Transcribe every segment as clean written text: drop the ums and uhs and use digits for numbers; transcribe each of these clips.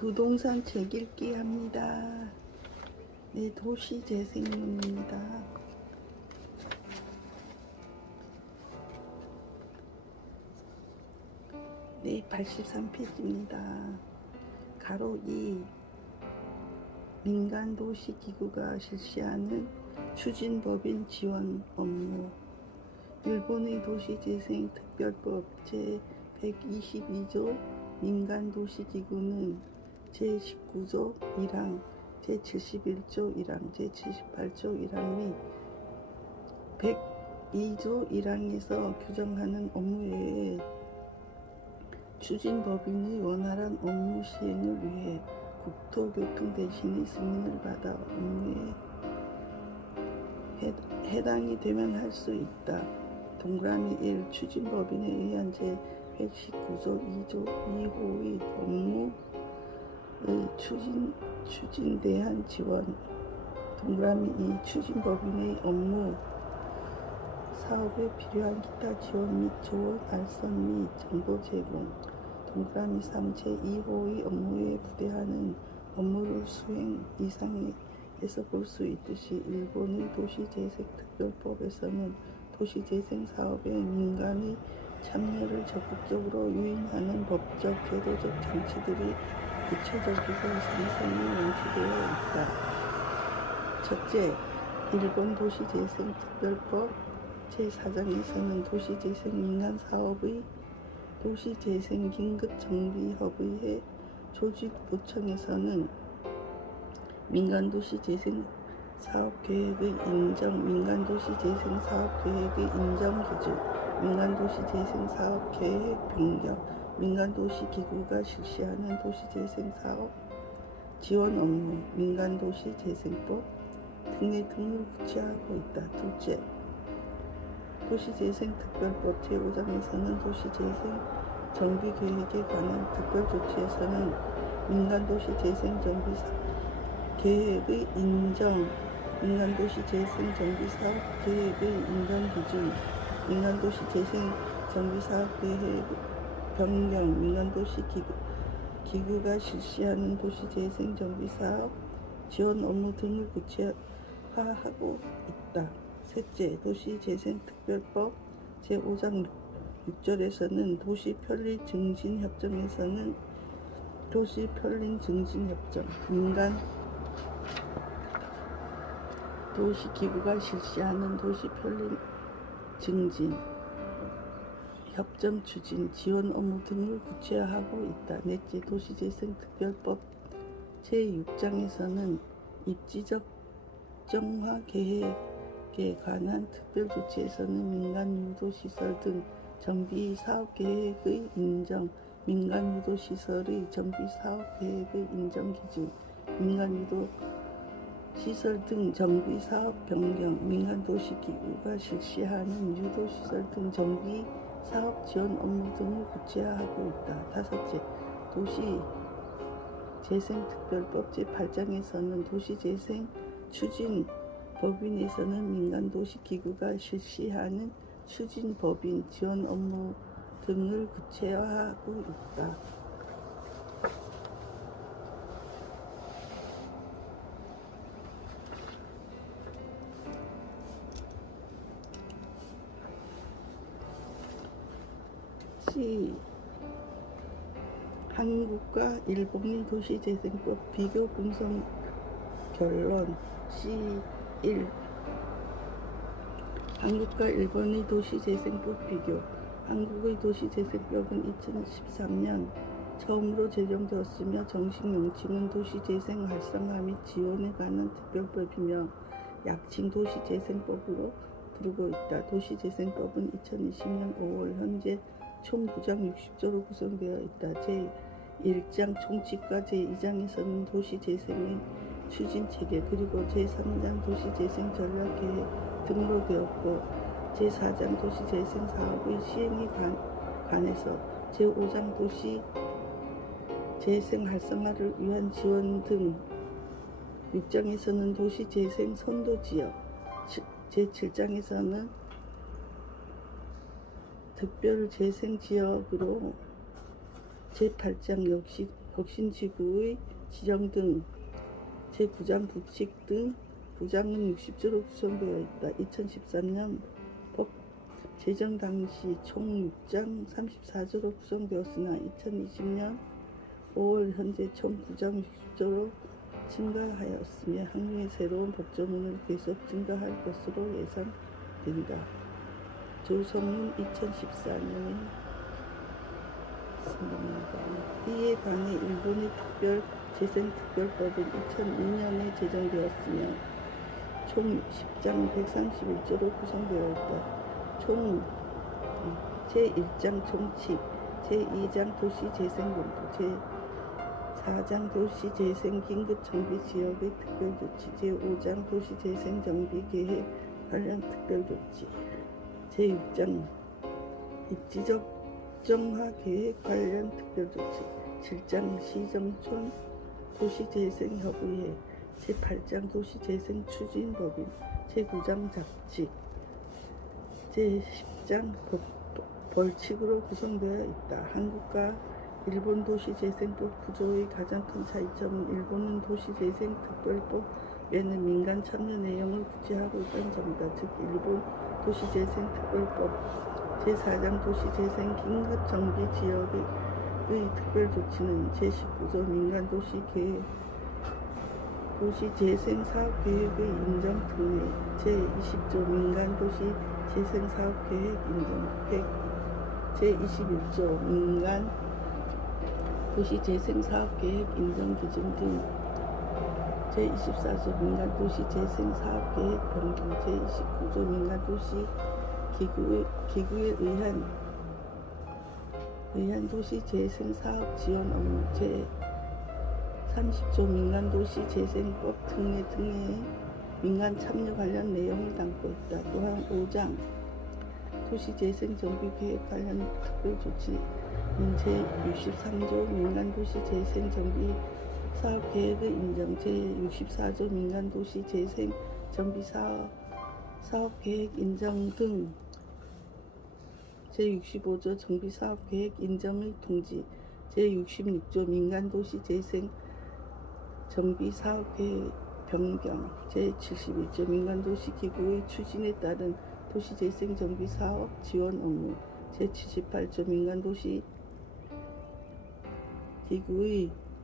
부동산 책 읽기 합니다. 네, 도시재생론입니다. 네, 83페이지입니다. 가로 2. 민간도시기구가 실시하는 추진법인 지원 업무. 일본의 도시재생특별법 제122조 민간도시기구는 제19조 1항, 제71조 1항, 제78조 1항 및 102조 1항에서 규정하는 업무 외에 추진법인의 원활한 업무 시행을 위해 국토교통 대신의 승인을 받아 업무에 해당이 되면 할 수 있다. 동그라미 1. 추진법인에 의한 제119조 2조 2호의 업무의 추진대한 지원. 동그라미 2. 추진법인의 업무 사업에 필요한 기타 지원 및 조언, 알선 및 정보 제공. 동그라미 3. 제2호의 업무에 부대하는 업무를 수행 이상에서 볼 수 있듯이 일본의 도시재생특별법에서는 도시재생 사업에 민간의 참여를 적극적으로 유인하는 법적, 제도적 장치들이 구체적이고 상세히 명시되어 있다. 첫째, 일본 도시재생특별법 제4장에서는 도시재생 민간사업의 도시재생긴급정비협의회 조직도청에서는 민간도시재생사업계획의 인정, 민간도시재생사업계획의 인정기준, 민간도시재생사업계획 변경, 민간도시기구가 실시하는 도시재생사업 지원 업무, 민간도시재생법 등의 등을 구체하고 있다. 둘째, 도시재생특별법 제5장에서는 도시재생 정비계획에 관한 특별조치에서는 민간도시재생정비 계획의 인정, 민간도시재생정비사업 계획의 인정기준, 민간도시재생정비사업 계획 변경, 민간도시기구가 실시하는 도시재생정비사업 지원 업무 등을 구체화하고 있다. 셋째, 도시재생특별법 제5장 6절에서는 도시편리증진협정에서는 도시편리증진협정, 민간 도시기구가 실시하는 도시편리증진 협정 추진, 지원 업무 등을 구체화하고 있다. 넷째, 도시재생특별법 제6장에서는 입지적 정화 계획에 관한 특별조치에서는 민간유도시설 등 정비 사업계획의 인정, 민간유도시설의 정비 사업계획의 인정기준, 민간유도시설 등 정비 사업 변경, 민간도시기구가 실시하는 유도시설 등 정비 사업 지원 업무 등을 구체화하고 있다. 다섯째, 도시재생특별법 제8장에서는 도시재생 추진법인에서는 민간도시기구가 실시하는 추진법인 지원 업무 등을 구체화하고 있다. 한국과 일본의 도시재생법 비교 분석 결론. C1. 한국과 일본의 도시재생법 비교. 한국의 도시재생법은 2013년 처음으로 제정되었으며 정식 명칭은 도시재생 활성화 및 지원에 관한 특별법이며 약칭 도시재생법으로 부르고 있다. 도시재생법은 2020년 5월 현재 총 9장 60조로 구성되어 있다. 제1장 총칙과 제2장에서는 도시재생의 추진체계 그리고 제3장 도시재생 전략계획 등으로 되었고 제4장 도시재생 사업의 시행에 관해서 제5장 도시재생 활성화를 위한 지원 등 6장에서는 도시재생 선도지역, 제7장에서는 특별재생지역으로 제8장 역시 혁신지구의 지정 등 제9장 부칙 등 부장은 60조로 구성되어 있다. 2013년 법 제정 당시 총 6장 34조로 구성되었으나 2020년 5월 현재 총 부장 60조로 증가하였으며 향후에 새로운 법조문을 계속 증가할 것으로 예상된다. 조성문 2014년에 있습니다. 이에 반해 일본의 재생특별법은 2002년에 제정되었으며 총 10장 131조로 구성되어 있다. 총 제1장 총칙, 제2장 도시재생본부, 제4장 도시재생긴급정비지역의 특별조치, 제5장 도시재생정비계획 관련 특별조치, 제6장 입지적 정화계획 관련 특별조치, 7장 시정촌 도시재생협의회, 제8장 도시재생추진법인, 제9장 잡칙, 제10장 벌칙으로 구성되어 있다. 한국과 일본 도시재생법 구조의 가장 큰 차이점은 일본은 도시재생특별법에는 민간 참여 내용을 구제하고 있다는 점이다. 즉 일본 도시재생특별법 제4장 도시재생 긴급정비지역의 특별조치는 제19조 도시재생사업계획의 인정 등의 제20조 민간도시재생사업계획 인정, 제21조 민간도시재생사업계획 인정 기준 등 제24조 민간도시재생사업계획 변경, 제29조 민간도시 기구에 의한 도시재생사업 지원 업무, 제30조 민간도시재생법 등의 민간 참여 관련 내용을 담고 있다. 또한 5장 도시재생정비계획 관련 특별조치는 제63조 민간도시재생정비사업계획의 인정, 제64조 민간도시재생정비사업계획 인정 등 제65조 정비사업계획 인정의 통지, 제66조 민간도시재생정비사업계획 변경, 제71조 민간도시기구의 추진에 따른 도시재생정비사업 지원 업무, 제78조 민간도시기구의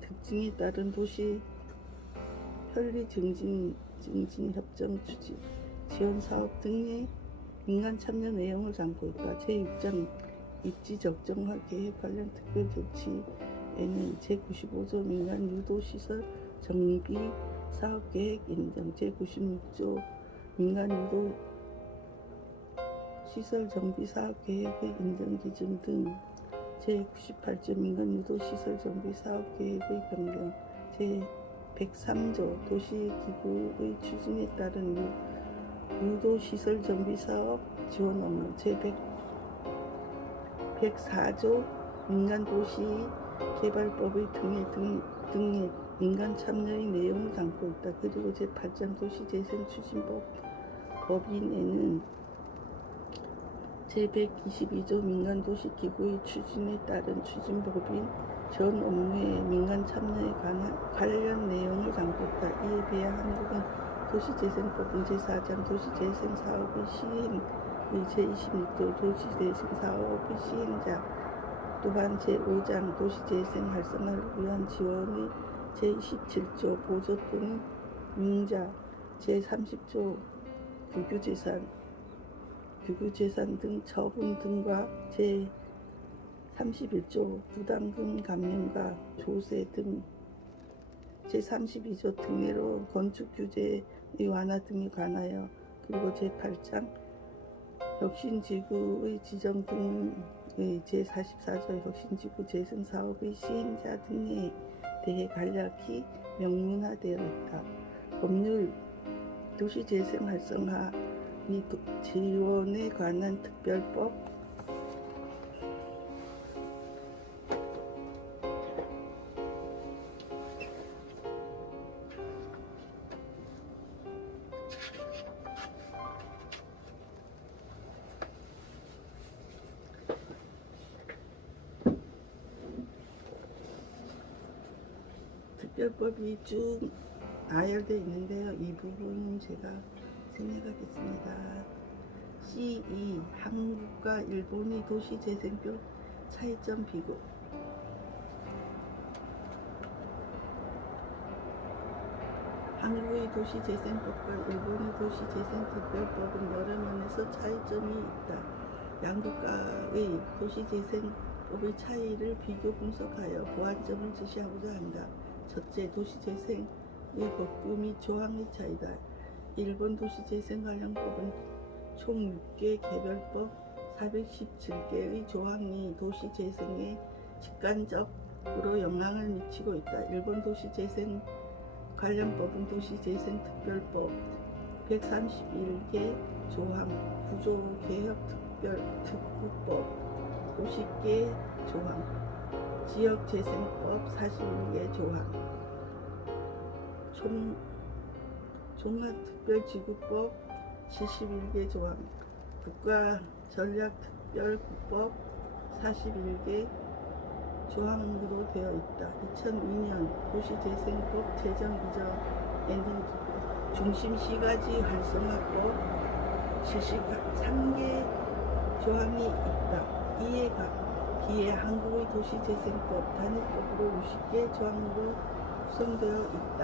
특징에 따른 도시 편리 증진 협정 추진, 지원 사업 등의 민간 참여 내용을 담고 있다. 제6장 입지 적정화 계획 관련 특별 조치에는 제95조 민간 유도시설 정비 사업 계획 인정, 제96조 민간 유도 시설 정비 사업 계획의 인정 기준 등 제98조 민간 유도 시설 정비 사업 계획의 변경, 제103조 도시기구의 추진에 따른 유도시설 정비사업 지원 업무, 제104조 민간도시개발법의 등의 민간 참여의 내용을 담고 있다. 그리고 제8장 도시재생추진법 법인에는 제122조 민간도시기구의 추진에 따른 추진법인 지원 업무의 민간 참여에 관련 내용을 담고 있다. 이에 비해 한국은 도시재생법은 제4장 도시재생사업의 시행의 제26조 도시재생사업의 시행자, 또한 제5장 도시재생 활성화를 위한 지원의 제27조 보조 또는 융자, 제30조 규규재산 등 처분 등과 제31조 부담금 감면과 조세 등 제32조 특례로 건축규제의 완화 등에 관하여, 그리고 제8장 혁신지구의 지정 등의 제44조 혁신지구 재생사업의 시행자 등에 대해 간략히 명문화되어 있다. 법률 도시재생 활성화 및 지원에 관한 특별법 특별법이 쭉 나열되어 있는데요. 이 부분은 제가 진행하겠습니다. C2. 한국과 일본의 도시재생법 차이점 비교. 한국의 도시재생법과 일본의 도시재생특별법은 여러 면에서 차이점이 있다. 양국가의 도시재생법의 차이를 비교 분석하여 보완점을 제시하고자 한다. 첫째, 도시재생의 법규 및 조항의 차이다. 일본 도시재생관련법은 총 6개 개별법 417개의 조항이 도시재생에 직간접으로 영향을 미치고 있다. 일본 도시재생 관련법은 도시재생특별법 131개 조항, 구조개혁특구법 50개 조항, 지역재생법 41개 조항, 종합특별지구법 71개 조항, 국가전략특별구법 41개 조항으로 되어 있다. 2002년 도시재생법 제정 이전에는 중심시가지 활성화법 73개 조항이 있다. 이에 비해 한국의 도시재생법 단위법으로 60개 조항으로 구성되어 있다.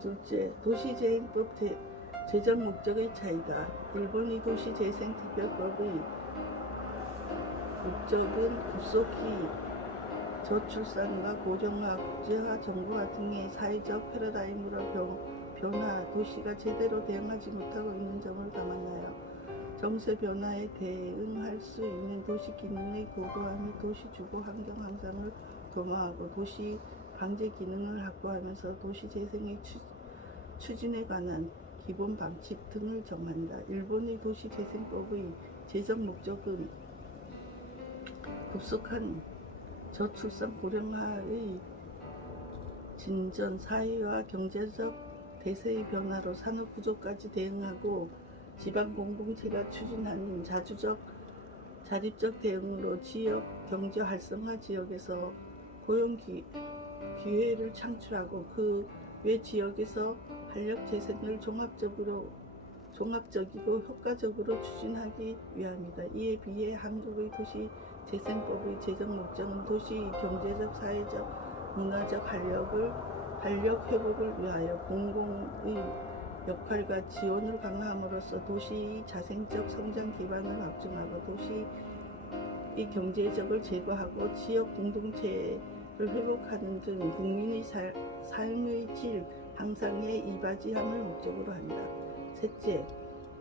둘째, 도시재생법 제정 목적의 차이다. 일본의 도시재생특별법의 목적은 급속히 저출산과 고령화, 국제화, 정보화 등의 사회적 패러다임으로 변화, 도시가 제대로 대응하지 못하고 있는 점을 감안하여 정세 변화에 대응할 수 있는 도시 기능의 고도화 및 도시 주거 환경 향상을 도모하고 도시 강제 기능을 확보하면서 도시 재생의 추진에 관한 기본 방침 등을 정한다. 일본의 도시재생법의 제정 목적은 급속한 저출산 고령화의 진전, 사회와 경제적 대세의 변화로 산업 구조까지 대응하고 지방 공동체가 추진하는 자립적 대응으로 지역 경제 활성화 지역에서 고용 기회를 창출하고 그 외 지역에서 활력 재생을 종합적이고 효과적으로 추진하기 위함이다. 이에 비해 한국의 도시재생법의 제정 목적은 도시의 경제적, 사회적, 문화적 활력 회복을 위하여 공공의 역할과 지원을 강화함으로써 도시의 자생적 성장 기반을 확충하고 도시의 경제적을 제고하고 지역 공동체를 회복하는 등 국민의 삶의 질 향상에 이바지함을 목적으로 한다. 셋째,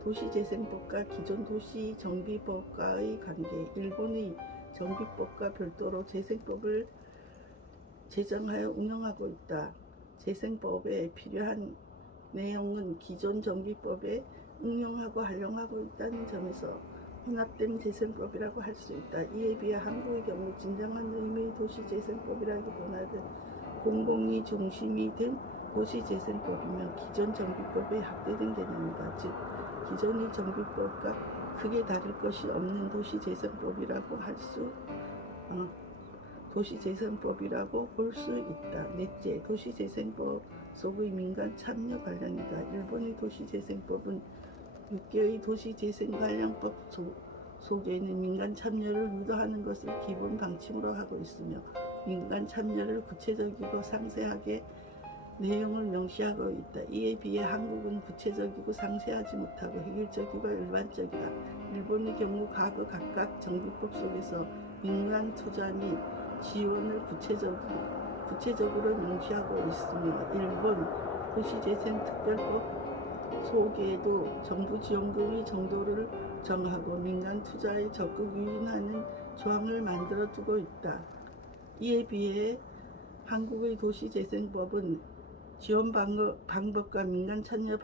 도시재생법과 기존 도시정비법과의 관계. 일본의 정비법과 별도로 재생법을 제정하여 운영하고 있다. 재생법에 필요한 내용은 기존 정비법에 응용하고 활용하고 있다는 점에서 혼합된 재생법이라고 할 수 있다. 이에 비해 한국의 경우 진정한 의미의 도시재생법이라기보다는 공공이 중심이 된 도시재생법이며 기존 정비법에 확대된 개념이다. 즉 기존의 정비법과 크게 다를 것이 없는 도시재생법이라고 볼 수 있다. 넷째, 도시재생법 속의 민간 참여 관련이다. 일본의 도시재생법은 6개의 도시재생관련법 속에는 민간 참여를 유도하는 것을 기본 방침으로 하고 있으며 민간 참여를 구체적이고 상세하게 내용을 명시하고 있다. 이에 비해 한국은 구체적이고 상세하지 못하고 획일적이고 일반적이다. 일본의 경우 과거 각각 정비법 속에서 민간 투자 및 지원을 구체적으로 명시하고 있으며 일본 도시재생특별법 속에도 정부 지원금의 정도를 정하고 민간 투자에 적극 유인하는 조항을 만들어 두고 있다. 이에 비해 한국의 도시재생법은 지원 방법과 민간 참여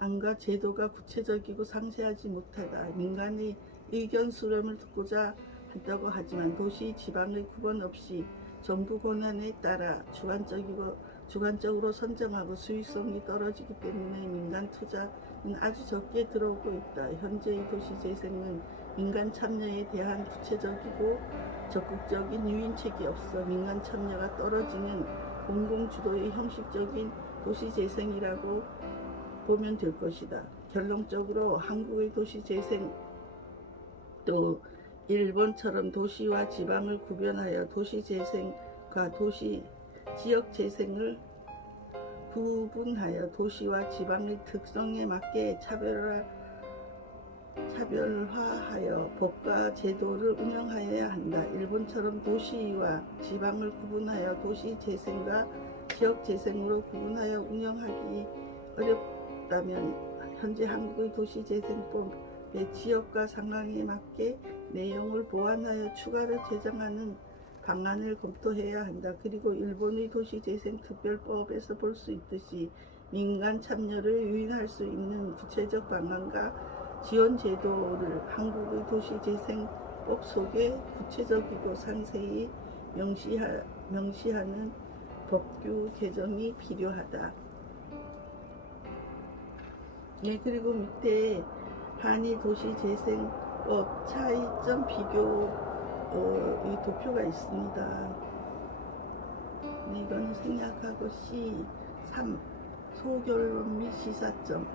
안과 제도가 구체적이고 상세하지 못하다. 민간의 의견 수렴을 듣고자 한다고 하지만 도시 지방의 구분 없이 정부 권한에 따라 주관적으로 선정하고 수익성이 떨어지기 때문에 민간 투자는 아주 적게 들어오고 있다. 현재의 도시 재생은 민간 참여에 대한 구체적이고 적극적인 유인책이 없어 민간 참여가 떨어지는 공공주도의 형식적인 도시 재생이라고 보면 될 것이다. 결론적으로 한국의 도시 재생 또 일본처럼 도시와 지방을 구별하여 도시 재생과 지역 재생을 구분하여 도시와 지방의 특성에 맞게 차별화하여 법과 제도를 운영하여야 한다. 일본처럼 도시와 지방을 구분하여 도시 재생과 지역 재생으로 구분하여 운영하기 어렵다면 현재 한국의 도시 재생법의 지역과 상황에 맞게 내용을 보완하여 추가로 제정하는 방안을 검토해야 한다. 그리고 일본의 도시재생특별법에서 볼 수 있듯이 민간 참여를 유인할 수 있는 구체적 방안과 지원 제도를 한국의 도시재생법 속에 구체적이고 상세히 명시하는 법규 개정이 필요하다. 예, 그리고 밑에 한일 도시재생법 차이점 비교 이 도표가 있습니다. 네, 이거는 생략하고 C3 소결론 및 시사점.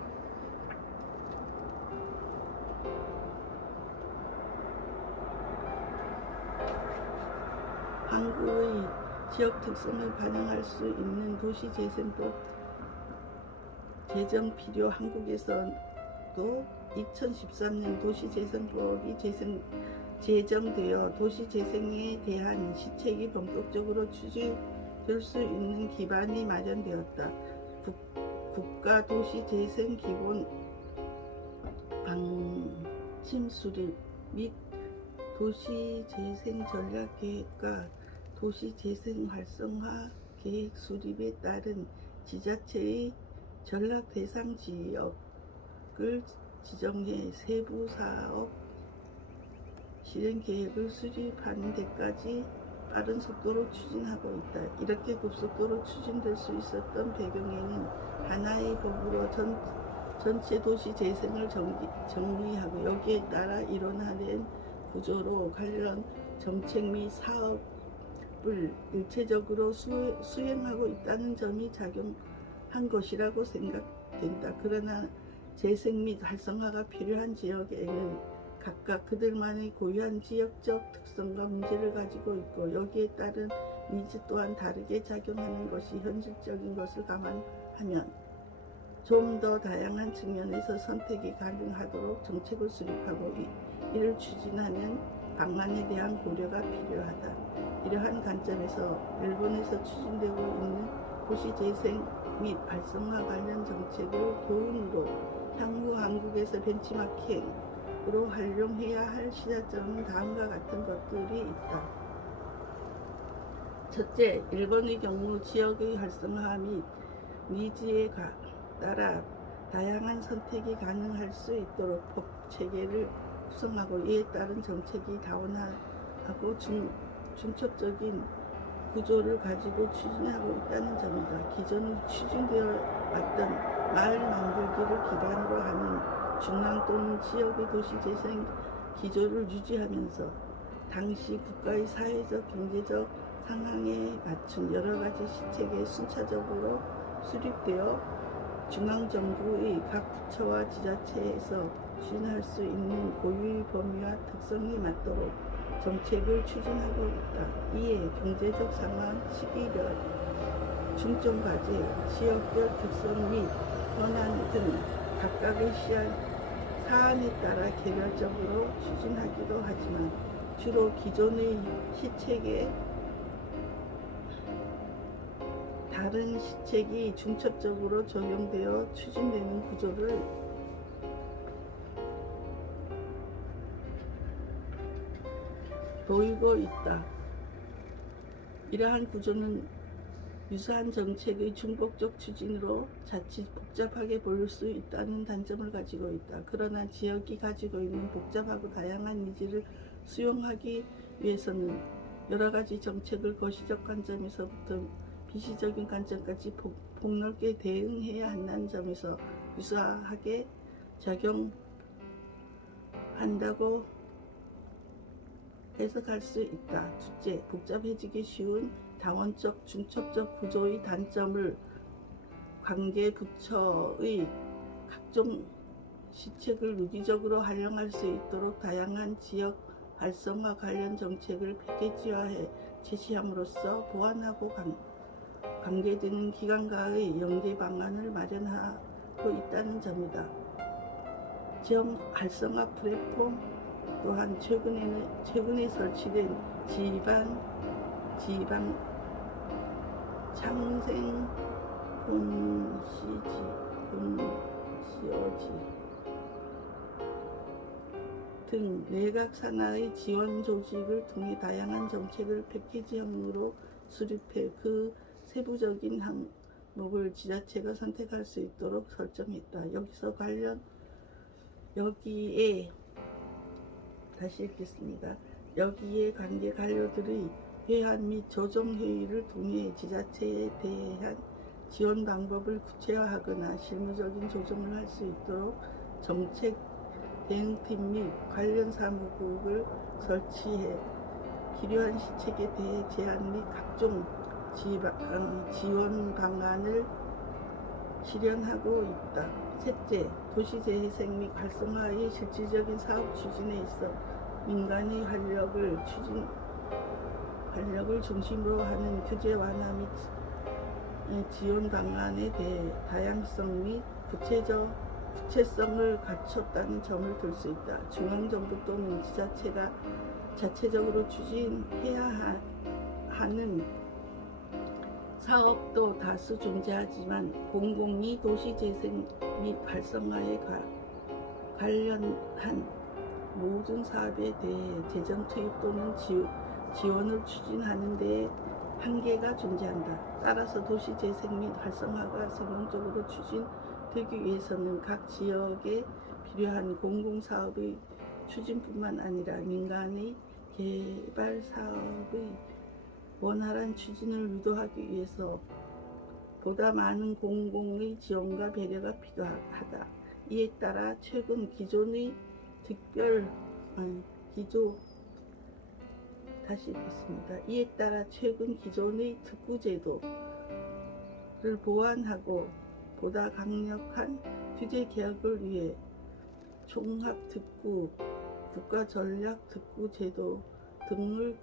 한국의 지역 특성을 반영할 수 있는 도시재생법 제정 필요. 한국에서도 2013년 도시재생법이 제정되어 도시재생에 대한 시책이 본격적으로 추진될 수 있는 기반이 마련되었다. 국가 도시재생 기본 방침 수립 및 도시재생 전략 계획과 도시재생 활성화 계획 수립에 따른 지자체의 전략 대상 지역을 지정해 세부 사업 실행 계획을 수립하는 데까지 빠른 속도로 추진하고 있다. 이렇게 급속도로 추진될 수 있었던 배경에는 하나의 법으로 전체 도시 재생을 정리하고 여기에 따라 일원화된 구조로 관련 정책 및 사업을 일체적으로 수행하고 있다는 점이 작용한 것이라고 생각된다. 그러나 재생 및 활성화가 필요한 지역에는 각각 그들만의 고유한 지역적 특성과 문제를 가지고 있고 여기에 따른 니즈 또한 다르게 작용하는 것이 현실적인 것을 감안하면 좀 더 다양한 측면에서 선택이 가능하도록 정책을 수립하고 이를 추진하는 방안에 대한 고려가 필요하다. 이러한 관점에서 일본에서 추진되고 있는 도시재생 및 활성화 관련 정책을 교훈으로 향후 한국에서 벤치마킹으로 활용해야 할 시사점은 다음과 같은 것들이 있다. 첫째, 일본의 경우 지역의 활성화 및 니즈에 따라 다양한 선택이 가능할 수 있도록 법 체계를 구성하고 이에 따른 정책이 다원화하고 중첩적인 구조를 가지고 추진하고 있다는 점이다. 기존에 추진되어 왔던 마을 만들기를 기반으로 하는 중앙 또는 지역의 도시재생 기조를 유지하면서 당시 국가의 사회적, 경제적 상황에 맞춘 여러가지 시책에 순차적으로 수립되어 중앙정부의 각 부처와 지자체에서 추진할 수 있는 고유의 범위와 특성이 맞도록 정책을 추진하고 있다. 이에 경제적 상황, 시기별, 중점과제, 지역별 특성 및 현안 등 각각의 사안에 따라 개별적으로 추진하기도 하지만 주로 기존의 시책에 다른 시책이 중첩적으로 적용되어 추진되는 구조를 보이고 있다. 이러한 구조는 유사한 정책의 중복적 추진으로 자칫 복잡하게 보일 수 있다는 단점을 가지고 있다. 그러나 지역이 가지고 있는 복잡하고 다양한 니즈를 수용하기 위해서는 여러 가지 정책을 거시적 관점에서부터 비시적인 관점까지 폭넓게 대응해야 한다는 점에서 유사하게 작용한다고 해석할 수 있다. 둘째, 복잡해지기 쉬운 다원적 중첩적 구조의 단점을 관계 부처의 각종 시책을 유기적으로 활용할 수 있도록 다양한 지역 활성화 관련 정책을 패키지화해 제시함으로써 보완하고 관계되는 기관과의 연계 방안을 마련하고 있다는 점이다. 지역 활성화 플랫폼 또한 최근에 설치된 지방 창생 콘시어지 등 내각 산하의 지원 조직을 통해 다양한 정책을 패키지형으로 수립해 그 세부적인 항목을 지자체가 선택할 수 있도록 설정했다. 여기에 다시 읽겠습니다. 여기에 관계 관료들의 회한 및 조정회의를 통해 지자체에 대한 지원 방법을 구체화하거나 실무적인 조정을 할 수 있도록 정책 대응팀 및 관련 사무국을 설치해 필요한 시책에 대해 제안 및 각종 지원 방안을 실현하고 있다. 셋째, 도시재생 및 활성화의 실질적인 사업 추진에 있어 민간의 활력을 중심으로 하는 규제 완화 및 지원 방안에 대해 다양성 및 구체성을 갖췄다는 점을 들 수 있다. 중앙정부 또는 지자체가 자체적으로 추진해야 하는 사업도 다수 존재하지만 공공이 도시재생 및 활성화에 관련한 모든 사업에 대해 재정 투입 또는 지원을 추진하는 데에 한계가 존재한다. 따라서 도시재생 및 활성화가 성공적으로 추진되기 위해서는 각 지역에 필요한 공공사업의 추진뿐만 아니라 민간의 개발 사업의 원활한 추진을 유도하기 위해서 보다 많은 공공의 지원과 배려가 필요하다. 이에 따라 최근 기존의 특구제도를 보완하고 보다 강력한 규제 개혁을 위해 종합특구, 국가전략특구 제도 등을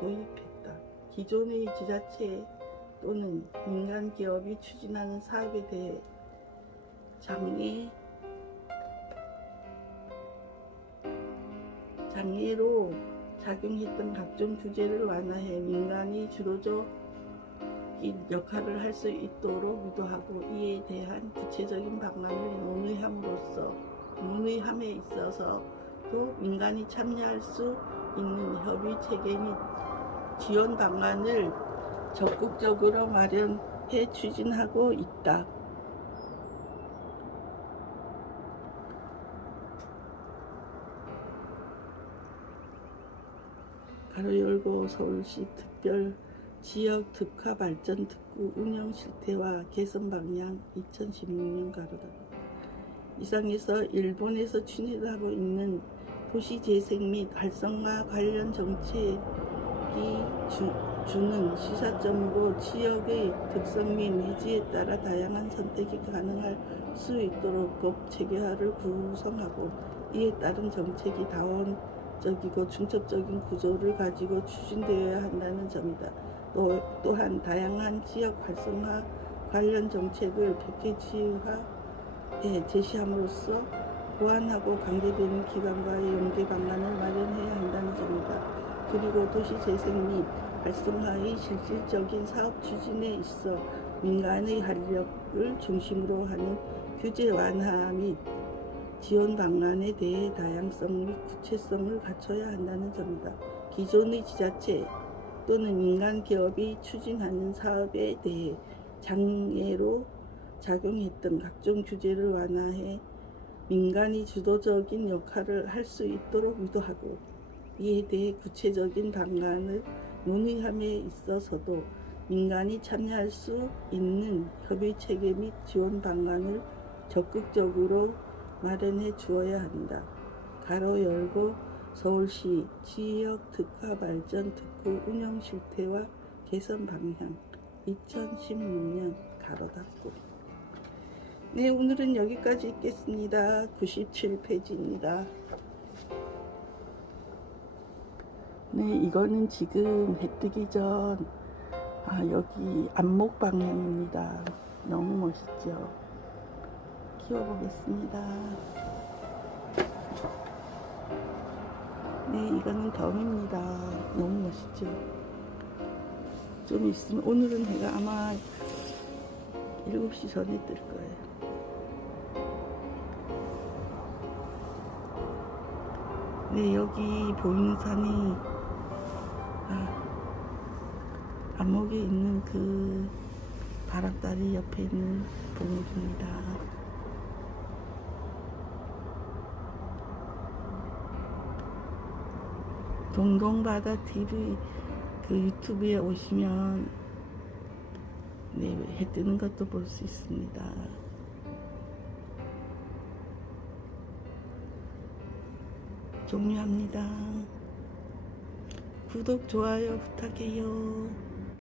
도입했다. 기존의 지자체 또는 민간 기업이 추진하는 사업에 대해 장애로 작용했던 각종 규제를 완화해 민간이 주도적인 역할을 할 수 있도록 유도하고 이에 대한 구체적인 방안을 논의함에 있어서도 민간이 참여할 수 있는 협의 체계 및 지원 방안을 적극적으로 마련해 추진하고 있다. 가로 열고 서울시 특별 지역 특화 발전 특구 운영 실태와 개선 방향 2016년 가로 닫고 이상에서 일본에서 추진하고 있는 도시재생 및 활성화 관련 정책이 주는 시사점으로 지역의 특성 및 니즈에 따라 다양한 선택이 가능할 수 있도록 법 체계화를 구성하고 이에 따른 정책이 다원적이고 중첩적인 구조를 가지고 추진되어야 한다는 점이다. 또한 다양한 지역 활성화 관련 정책을 패키지화해 제시함으로써 보완하고 관계되는 기관과의 연계 방안을 마련해야 한다는 점이다. 그리고 도시재생 및 활성화의 실질적인 사업 추진에 있어 민간의 활력을 중심으로 하는 규제 완화 및 지원 방안에 대해 다양성 및 구체성을 갖춰야 한다는 점이다. 기존의 지자체 또는 민간 기업이 추진하는 사업에 대해 장애로 작용했던 각종 규제를 완화해 민간이 주도적인 역할을 할 수 있도록 유도하고, 이에 대해 구체적인 방안을 논의함에 있어서도 민간이 참여할 수 있는 협의 체계 및 지원 방안을 적극적으로 마련해 주어야 한다. 가로 열고 서울시 지역 특화 발전 특구 운영 실태와 개선 방향 2016년 가로 닫고. 네, 오늘은 여기까지 읽겠습니다. 97페이지입니다. 네, 이거는 지금 해 뜨기 전 여기 안목 방향입니다. 너무 멋있죠? 키워보겠습니다. 네, 이거는 덤입니다. 너무 멋있죠? 좀 있으면, 오늘은 해가 아마 7시 전에 뜰 거예요. 네, 여기 보이는 산이 안목에 있는 그 바람다리 옆에 있는 봉우리입니다. 동동바다 TV 그 유튜브에 오시면 네, 해 뜨는 것도 볼 수 있습니다. 종료합니다. 구독, 좋아요 부탁해요.